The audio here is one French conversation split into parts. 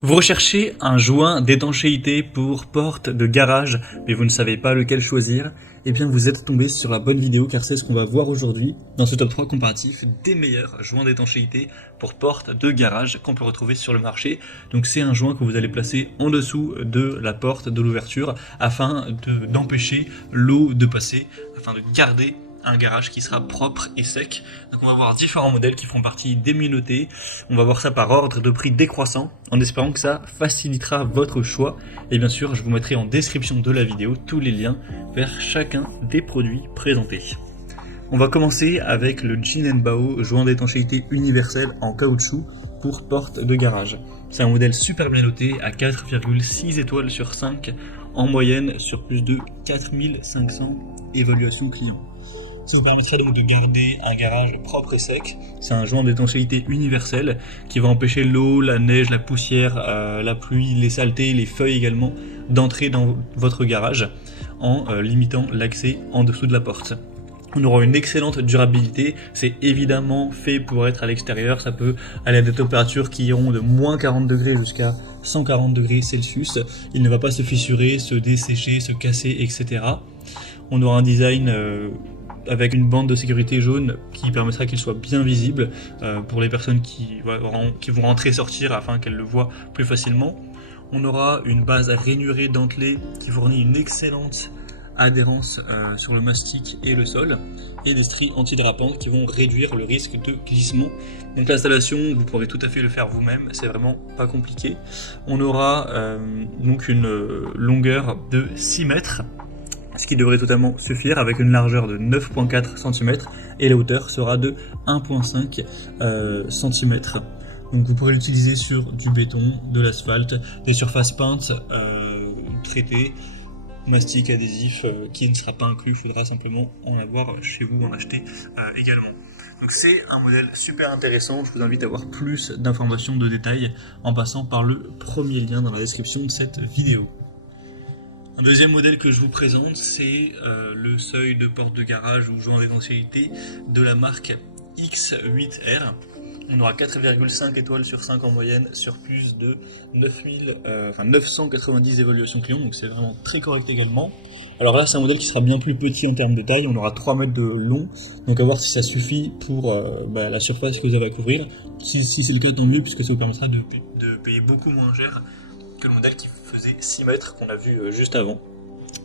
Vous recherchez un joint d'étanchéité pour porte de garage, mais vous ne savez pas lequel choisir? Eh bien, vous êtes tombé sur la bonne vidéo car c'est ce qu'on va voir aujourd'hui dans ce top 3 comparatif des meilleurs joints d'étanchéité pour porte de garage qu'on peut retrouver sur le marché. Donc c'est un joint que vous allez placer en dessous de la porte de l'ouverture afin d'empêcher l'eau de passer, afin de garder un garage qui sera propre et sec. Donc on va voir différents modèles qui font partie des mieux notés. On va voir ça par ordre de prix décroissant, en espérant que ça facilitera votre choix. Et bien sûr, je vous mettrai en description de la vidéo tous les liens vers chacun des produits présentés. On va commencer avec le Jinenbao joint d'étanchéité universel en caoutchouc pour porte de garage. C'est un modèle super bien noté à 4,6 étoiles sur 5 en moyenne sur plus de 4500 évaluations clients. Ça vous permettra donc de garder un garage propre et sec. C'est un joint d'étanchéité universel qui va empêcher l'eau, la neige, la poussière, la pluie, les saletés, les feuilles également d'entrer dans votre garage en limitant l'accès en dessous de la porte. On aura une excellente durabilité, c'est évidemment fait pour être à l'extérieur, ça peut aller à des températures qui iront de moins 40 degrés jusqu'à 140 degrés Celsius. Il ne va pas se fissurer, se dessécher, se casser, etc. On aura un design avec une bande de sécurité jaune qui permettra qu'il soit bien visible pour les personnes qui vont rentrer et sortir afin qu'elles le voient plus facilement. On aura une base rainurée dentelée qui fournit une excellente adhérence sur le mastic et le sol, et des stries antidérapantes qui vont réduire le risque de glissement. Donc l'installation, vous pourrez tout à fait le faire vous-même, c'est vraiment pas compliqué. On aura donc une longueur de 6 mètres, ce qui devrait totalement suffire, avec une largeur de 9,4 cm et la hauteur sera de 1,5 cm. Donc vous pourrez l'utiliser sur du béton, de l'asphalte, des surfaces peintes, traitées, mastic adhésif qui ne sera pas inclus, il faudra simplement en avoir chez vous, en acheter également. Donc c'est un modèle super intéressant, je vous invite à avoir plus d'informations, de détails en passant par le premier lien dans la description de cette vidéo. Un deuxième modèle que je vous présente, c'est le seuil de porte de garage ou joint d'étanchéité de la marque X8R. On aura 4,5 étoiles sur 5 en moyenne sur plus de 990 évaluations clients, donc c'est vraiment très correct également. Alors là, c'est un modèle qui sera bien plus petit en termes de taille, on aura 3 mètres de long, donc à voir si ça suffit pour la surface que vous avez à couvrir. Si c'est le cas, tant mieux, puisque ça vous permettra de payer beaucoup moins cher que le modèle qui faisait 6 mètres qu'on a vu juste avant.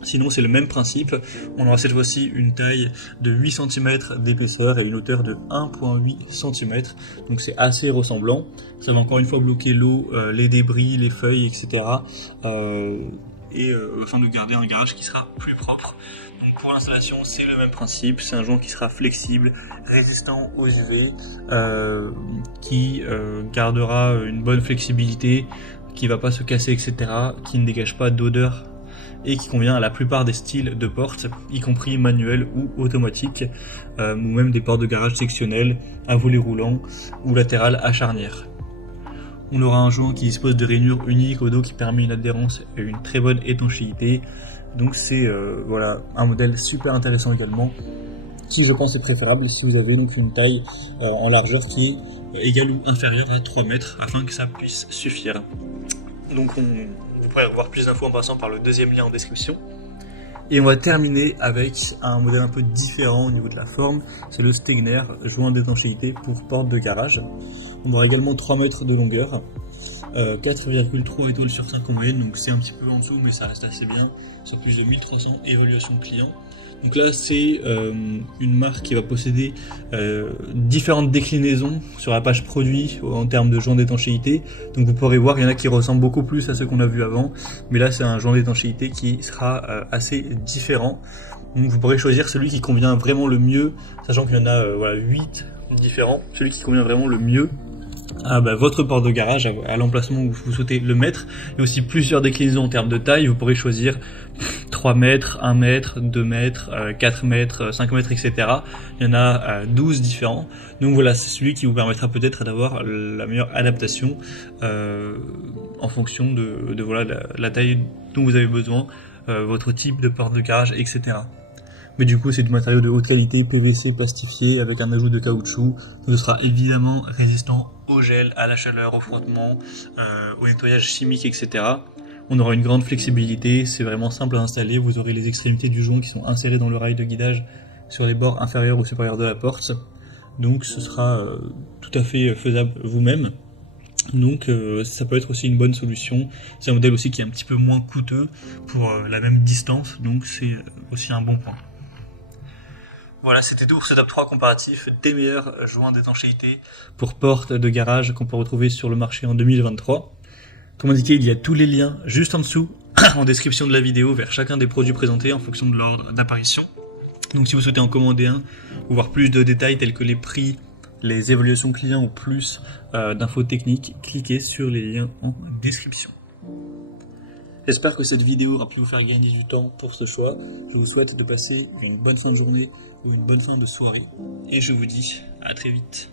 Sinon c'est le même principe, on aura cette fois-ci une taille de 8 cm d'épaisseur et une hauteur de 1,8 cm, donc c'est assez ressemblant. Ça va encore une fois bloquer l'eau, les débris, les feuilles, etc. Afin de garder un garage qui sera plus propre. Donc pour l'installation c'est le même principe, c'est un joint qui sera flexible, résistant aux UV, qui gardera une bonne flexibilité, qui va pas se casser, etc., qui ne dégage pas d'odeur et qui convient à la plupart des styles de portes, y compris manuel ou automatique, ou même des portes de garage sectionnelles à volet roulant ou latérales à charnière. On aura un joint qui dispose de rainures uniques au dos qui permet une adhérence et une très bonne étanchéité. Donc c'est voilà, un modèle super intéressant également, qui je pense est préférable si vous avez donc une taille en largeur qui est égale ou inférieure à 3 mètres afin que ça puisse suffire. Donc vous pourrez avoir plus d'infos en passant par le deuxième lien en description. Et on va terminer avec un modèle un peu différent au niveau de la forme, c'est le Stegner joint d'étanchéité pour porte de garage. On aura également 3 mètres de longueur, 4,3 étoiles sur 5 en moyenne, donc c'est un petit peu en dessous mais ça reste assez bien, c'est plus de 1300 évaluations clients. Donc là c'est une marque qui va posséder différentes déclinaisons sur la page produit en termes de joint d'étanchéité. Donc vous pourrez voir, il y en a qui ressemblent beaucoup plus à ceux qu'on a vu avant, mais là c'est un joint d'étanchéité qui sera assez différent. Donc vous pourrez choisir celui qui convient vraiment le mieux, sachant qu'il y en a 8 différents, celui qui convient vraiment le mieux à votre porte de garage, à l'emplacement où vous souhaitez le mettre. Il y a aussi plusieurs déclinaisons en termes de taille, vous pourrez choisir 3 mètres, 1 mètre, 2 mètres, 4 mètres, 5 mètres, etc. Il y en a 12 différents. Donc voilà, c'est celui qui vous permettra peut-être d'avoir la meilleure adaptation en fonction de voilà, la taille dont vous avez besoin, votre type de porte de garage, etc. Mais du coup c'est du matériau de haute qualité, PVC plastifié avec un ajout de caoutchouc, donc ce sera évidemment résistant au gel, à la chaleur, au frottement, au nettoyage chimique, etc. On aura une grande flexibilité, c'est vraiment simple à installer, vous aurez les extrémités du joint qui sont insérées dans le rail de guidage sur les bords inférieurs ou supérieurs de la porte, donc ce sera tout à fait faisable vous-même. Donc ça peut être aussi une bonne solution, c'est un modèle aussi qui est un petit peu moins coûteux pour la même distance, donc c'est aussi un bon point. Voilà, c'était tout pour ce top 3 comparatif des meilleurs joints d'étanchéité pour porte de garage qu'on peut retrouver sur le marché en 2023. Comme indiqué, il y a tous les liens juste en dessous, en description de la vidéo, vers chacun des produits présentés en fonction de l'ordre d'apparition. Donc si vous souhaitez en commander un, ou voir plus de détails tels que les prix, les évaluations clients ou plus d'infos techniques, cliquez sur les liens en description. J'espère que cette vidéo aura pu vous faire gagner du temps pour ce choix. Je vous souhaite de passer une bonne fin de journée ou une bonne fin de soirée. Et je vous dis à très vite.